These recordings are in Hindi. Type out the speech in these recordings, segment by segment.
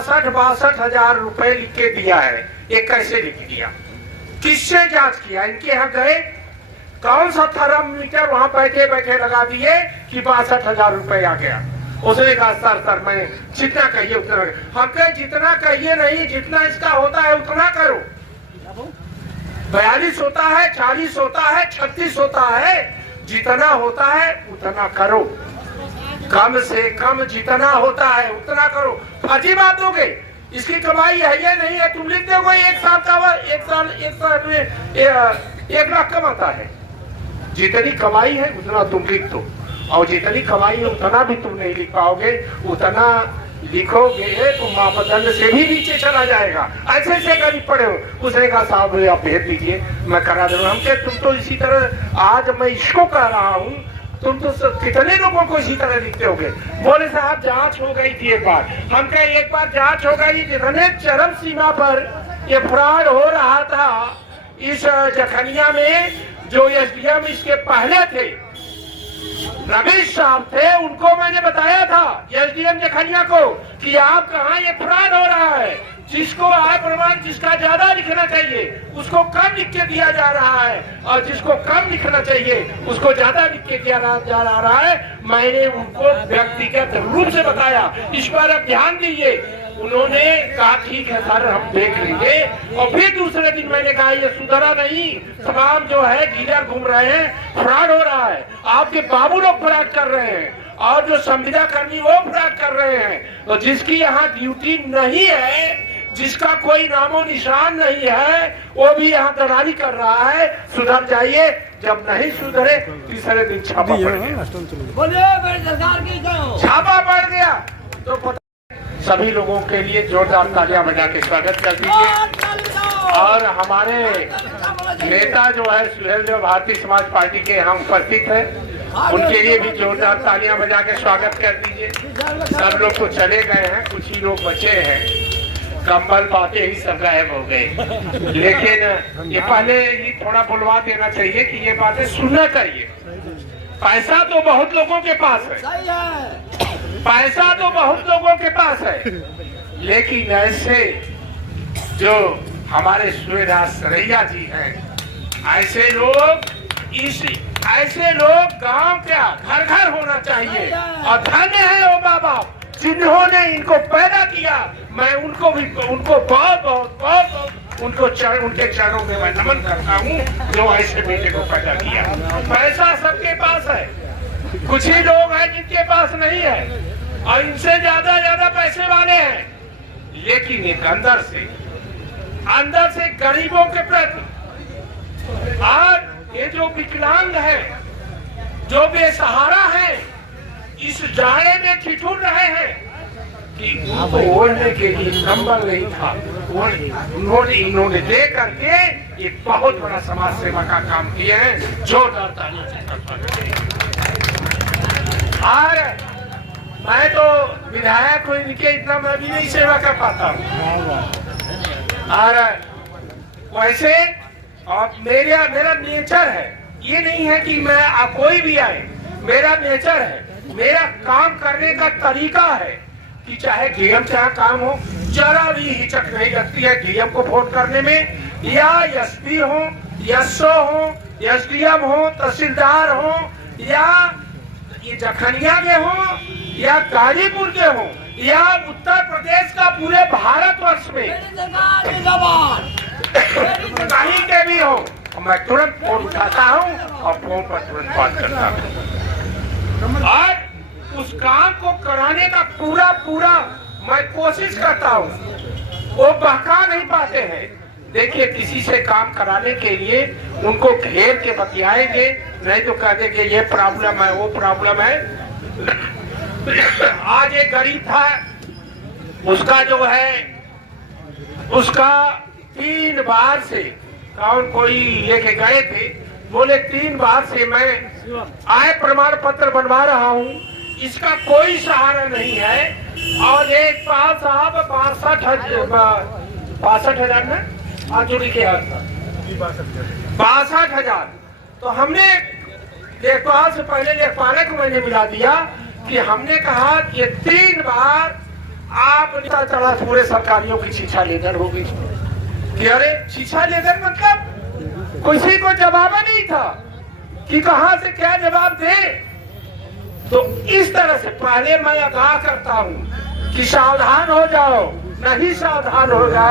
62,000 रुपए लिख के दिया है। ये कैसे लिख दिया, किससे जांच किया? इनके यहाँ गए, कौन सा थर्मामीटर वहां बैठे बैठे लगा दिए कि 62,000 रुपए आ गया। उसने कहा सर मैं जितना कहिए उतना। हम कहे जितना कहिए नहीं, जितना इसका होता है उतना करो। 42 होता है, 40 होता है, 36 होता है, जितना होता है उतना करो। कम से कम जितना होता है उतना करो। फर्जी बात हो गई, इसकी कमाई है ये नहीं है। तुम लिख दोगे एक साल में 1 लाख कमाता है, जितनी कमाई है उतना तुम लिख दो, और जितनी कमाई है उतना भी तुम नहीं लिख पाओगे। उतना लिखोगे तो मापदंड से भी नीचे चला जाएगा। ऐसे ऐसे गरीब पड़े हो। उसने कहा साहब आप भेज दीजिए, मैं करा दूंगा। हम कहे तुम तो इसी तरह, आज मैं इसको कह रहा हूँ, तुम तो कितने लोगों को इसी तरह लिखते होगे। बोले साहब जांच हो गई थी एक बार। हम कहे एक बार जांच हो गई, जितने चरम सीमा पर ये फ्रॉड हो रहा था इस जखनिया में, जो एसडीएम इसके पहले थे रमेश साहब थे, उनको मैंने बताया था एसडीएम जखनिया को कि आप कहाँ ये फ्रॉड हो रहा है। जिसको आय प्रमाण जिसका ज्यादा लिखना चाहिए उसको कम लिख के दिया जा रहा है, और जिसको कम लिखना चाहिए उसको ज्यादा लिख के दिया जा रहा है। मैंने उनको व्यक्तिगत रूप से बताया, इस पर अब ध्यान दीजिए। उन्होंने कहा ठीक है सर हम देख लेंगे। और फिर दूसरे दिन मैंने कहा ये सुधरा नहीं, तमाम जो है डीलर घूम रहे हैं, फ्रॉड हो रहा है, आपके बाबू लोग फ्रॉड कर रहे हैं, और जो संविदा कर्मी वो फ्रॉड कर रहे हैं। तो जिसकी यहाँ ड्यूटी नहीं है, जिसका कोई नामो निशान नहीं है, वो भी यहाँ दलाली कर रहा है। सुधर जाइए। जब नहीं सुधरे तीसरे दिन छापा पड़ गया। छापा पड़ गया तो सभी लोगों के लिए जोरदार तालियां बजा के स्वागत कर दीजिए। और हमारे नेता जो है सुहेल जो भारतीय समाज पार्टी के यहाँ उपस्थित है, उनके लिए भी जोरदार तालियां बजा के स्वागत कर दीजिए। सब लोग तो चले गए हैं, कुछ ही लोग बचे हैं, कंबल बातें ही सब गायब हो गए। लेकिन ये पहले ही थोड़ा बुलवा देना चाहिए कि ये बातें सुनना चाहिए। पैसा तो बहुत लोगों के पास है, पैसा तो बहुत लोगों के पास है, लेकिन ऐसे जो हमारे सूर्यदास सरैया जी हैं, ऐसे लोग गांव क्या घर घर होना चाहिए। और धन्य है वो माँ बाप जिन्होंने इनको पैदा किया। मैं उनको बहुत उनके चरणों में मैं नमन करता हूँ जो ऐसे बेटे को पैदा किया। पैसा सबके पास है, कुछ ही लोग हैं जिनके पास नहीं है, और इनसे ज्यादा पैसे वाले हैं। लेकिन एक अंदर से गरीबों के प्रति, आज ये जो विकलांग है, जो बेसहारा है, इस जाड़े में ठिठुर रहे हैं कि उनको ओढ़ने के लिए नंबर नहीं था, इन्होंने दे करके एक बहुत बड़ा समाज सेवा का काम किए हैं। जोरदार तालियों से। और मैं तो विधायक हूँ, इनके इतना मैं भी नहीं सेवा कर पाता हूँ। और वैसे और मेरा नेचर है, ये नहीं है कि मैं कोई भी आए, मेरा नेचर है, मेरा काम करने का तरीका है कि चाहे डीएम चाहे काम हो, जरा भी हिचक नहीं लगती है डीएम को फोन करने में, या एसपी हो, एसओ हो, एसडीएम हो, तहसीलदार हो, या ये जखनिया के हो, या गाजीपुर के हो, या उत्तर प्रदेश का पूरे भारतवर्ष में कहीं के भी हो, मैं तुरंत फोन उठाता हूँ और फोन पर तुरंत बात करता हूँ। और उस काम को कराने का पूरा मैं कोशिश करता हूँ। वो बहका नहीं पाते हैं। देखिए, किसी से काम कराने के लिए उनको घेर के बतियाएंगे, नहीं तो कह देंगे ये प्रॉब्लम है, वो प्रॉब्लम है। आज एक गरीब था, उसका जो है, उसका 3 बार से कोई लेके गए थे, बोले 3 बार से मैं आय प्रमाण पत्र बनवा रहा हूँ, इसका कोई सहारा नहीं है। और एक पाल साहब 62,000 में आज जुड़ी के 62,000। तो हमने लेखपाल से पहले लेखपाल को मैंने मिला दिया कि हमने कहा कि 3 बार आप पता चला पूरे सरकारियों की शिक्षा लेकर हो गई कि अरे शिक्षा लेकर मतलब किसी को जवाब नहीं था कि कहां से क्या जवाब दे। तो इस तरह से पहले मैं आगाह करता हूं कि सावधान हो जाओ, नहीं सावधान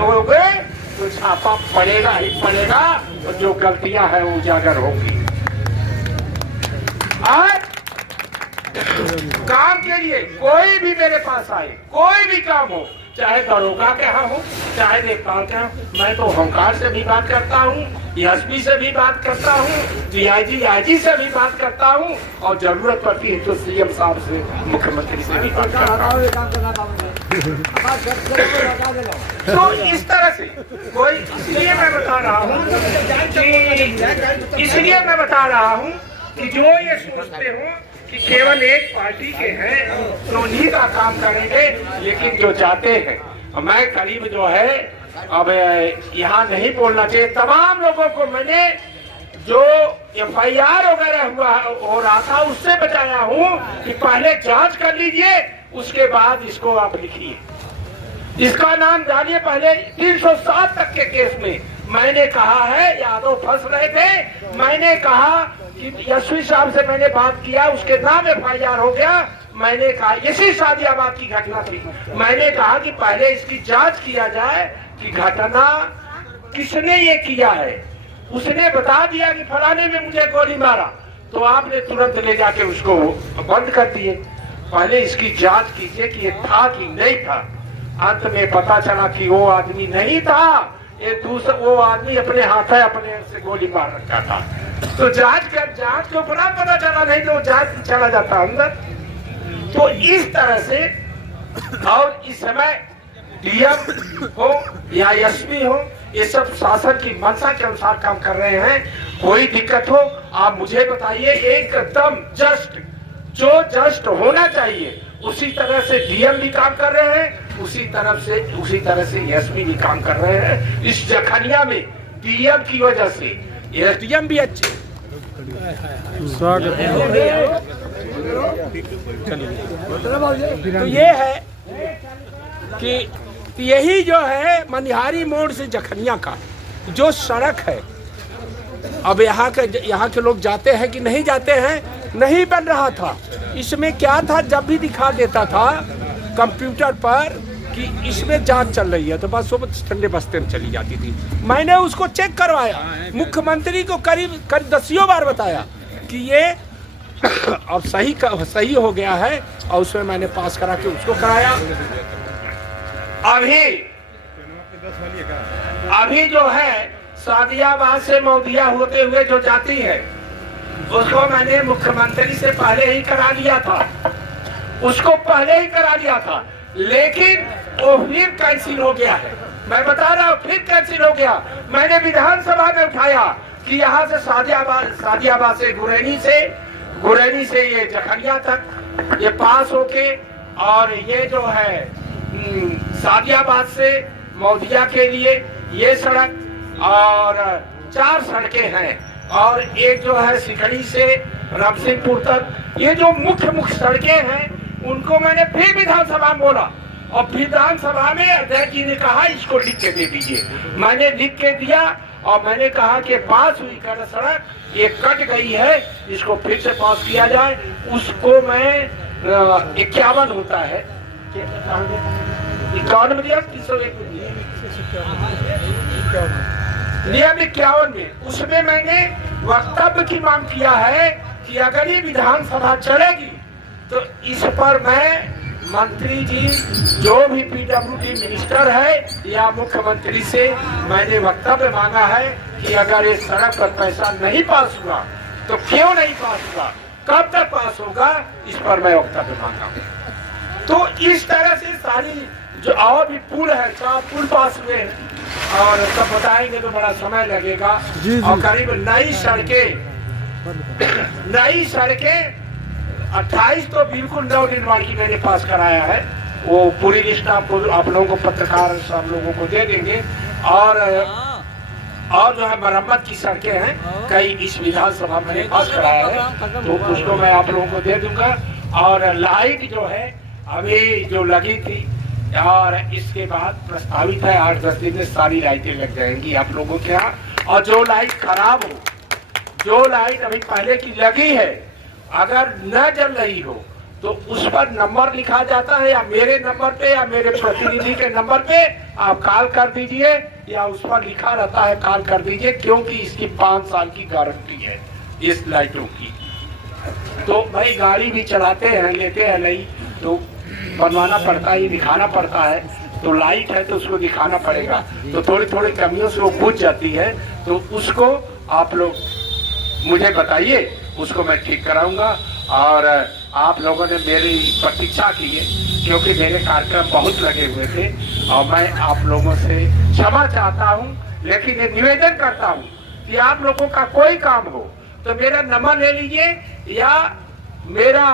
हो गए तो छापा पड़ेगा ही पड़ेगा और जो गलतियां हैं वो उजागर होगी। आज काम के लिए कोई भी मेरे पास आए, कोई भी काम हो, चाहे दरोगा के यहाँ हो, चाहे लेखपाल के यहाँ, मैं तो होमगार्ड से भी बात करता हूँ, एसपी से भी बात करता हूँ, डीआईजी आईजी से भी बात करता हूँ और जरूरत पड़ती है तो सीएम साहब से, मुख्यमंत्री से भी बात करता हूँ। तो इस तरह से कोई, इसलिए मैं बता रहा हूँ कि जो ये सोचते हो कि केवल एक पार्टी के हैं तो उन्हीं का काम करेंगे, लेकिन जो जाते हैं, मैं करीब जो है अब यहाँ नहीं बोलना चाहिए, तमाम लोगों को मैंने जो एफआईआर वगैरह हो रहा था उससे बचाया हूँ कि पहले जांच कर लीजिए, उसके बाद इसको आप लिखिए, इसका नाम डालिए। पहले 307 तक के केस में मैंने कहा है, यादव फंस रहे थे, मैंने कहा कि एसपी साहब से मैंने बात किया, उसके नाम एफआईआर हो गया। मैंने कहा, इसी शादियाबाद की घटना थी, मैंने कहा कि पहले इसकी जांच किया जाए कि घटना किसने ये किया है। उसने बता दिया कि फलाने ने मुझे गोली मारा, तो आपने तुरंत ले जाके उसको बंद कर दिए। पहले इसकी जांच कीजिए कि ये था कि नहीं था। अंत में पता चला कि वो आदमी नहीं था, ये दूसरा वो आदमी अपने हाथ अपने से गोली मार रखा था। तो जांच के उपरांत पता चला, नहीं तो जांच चला जाता अंदर। तो इस तरह से, और इस समय डीएम हो या एसपी हो, ये सब शासन की मंशा के अनुसार काम कर रहे हैं। कोई दिक्कत हो आप मुझे बताइए, एकदम जस्ट होना चाहिए उसी तरह से डीएम भी काम कर रहे हैं, उसी तरह से एसपी भी काम कर रहे हैं। इस जखनिया में डीएम की वजह से एसडीएम भी अच्छे। तो ये है कि यही जो है मनिहारी मोड़ से जखनिया का जो सड़क है, अब यहाँ के लोग जाते हैं कि नहीं जाते हैं, नहीं बन रहा था। इसमें क्या था, जब भी दिखा देता था कंप्यूटर पर कि इसमें जांच चल रही है, तो बस वो ठंडे बस्ते में चली जाती थी। मैंने उसको चेक करवाया, मुख्यमंत्री को करीब 10 बार बताया कि ये अब सही हो गया है, और उसमें मैंने पास करा के उसको कराया। अभी जो है सादियाबाद से मौदिया होते हुए जो जाती है, उसको मैंने मुख्यमंत्री से पहले ही करा लिया था, लेकिन वो फिर कैंसिल हो गया है। मैं बता रहा हूँ, फिर कैंसिल हो गया। मैंने विधानसभा में उठाया कि यहाँ से सादियाबाद से गुरैनी से ये जखनिया तक ये पास होके, और ये जो है सादियाबाद से मौदिया के लिए ये सड़क, और 4 सड़कें हैं, और एक जो है सिकड़ी से रामसिंहपुर तक, ये जो मुख्य सड़कें हैं उनको मैंने फिर विधानसभा में बोला, और विधानसभा में अध्यक्ष जी ने कहा इसको लिख के दे दीजिए। मैंने लिख के दिया, और मैंने कहा कि पास हुई कर सड़क ये कट गई है, इसको फिर से पास किया जाए। उसको मैं 51 होता है, 51 में दिया, 301 में दिया, नियम 51 में, उसमें मैंने वक्तव्य की मांग किया है कि अगर ये विधानसभा चलेगी तो इस पर मैं मंत्री जी, जो भी पीडब्ल्यूडी मिनिस्टर है या मुख्यमंत्री से मैंने वक्तव्य मांगा है कि अगर ये सड़क पर पैसा नहीं पास हुआ तो क्यों नहीं पास हुआ, कब तक पास होगा, इस पर मैं वक्तव्य मांगा हूँ। तो इस तरह से सारी जो और भी पुल है, 4 पुल पास हुए, और सब बताएंगे तो बड़ा समय लगेगा। और करीब नई सड़कें 28 तो बिल्कुल नव निर्माण की मैंने पास कराया है। वो पूरी लिस्ट आप लोगों को, पत्रकार सब लोगों को दे देंगे। और जो है मरम्मत की सड़कें हैं, कई इस विधानसभा में पास कराया है, तो उसको मैं आप लोगों को दे दूंगा। और लाइट जो है अभी जो लगी थी, और इसके बाद प्रस्तावित है 8-10 दिन में सारी लाइटें लग जाएंगी आप लोगों के यहाँ। और जो लाइट खराब हो, जो लाइट अभी पहले की लगी है, अगर न जल रही हो तो उस पर नंबर लिखा जाता है, या मेरे नंबर पे या मेरे प्रतिनिधि के नंबर पे आप कॉल कर दीजिए, या उस पर लिखा रहता है कॉल कर दीजिए, क्योंकि इसकी 5 साल की गारंटी है इस लाइटों की। तो भाई गाड़ी भी चलाते हैं, लेते हैं नहीं तो बनवाना पड़ता है, दिखाना पड़ता है। तो लाइट है तो उसको दिखाना पड़ेगा, तो थोड़ी थोड़ी कमियों से वो बुझ जाती है। तो उसको आप लोग मुझे बताइए, उसको मैं ठीक कराऊंगा। और आप लोगों ने मेरी प्रतीक्षा की है, क्योंकि मेरे कार्यक्रम बहुत लगे हुए थे, और मैं आप लोगों से क्षमा चाहता हूं, लेकिन ये निवेदन करता हूं कि आप लोगों का कोई काम हो तो मेरा नंबर ले लीजिए, या मेरा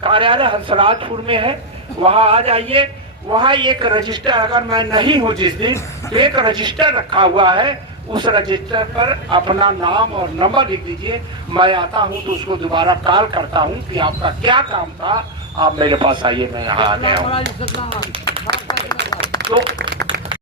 कार्यालय हंसराजपुर में है, वहां आ जाइए। वहां एक रजिस्टर, अगर मैं नहीं हूं जिस दिन, तो एक रजिस्टर रखा हुआ है, उस रजिस्टर पर अपना नाम और नंबर लिख दीजिए। मैं आता हूं तो उसको दोबारा कॉल करता हूं कि आपका क्या काम था, आप मेरे पास आइए, मैं यहाँ आ गया हूँ। तो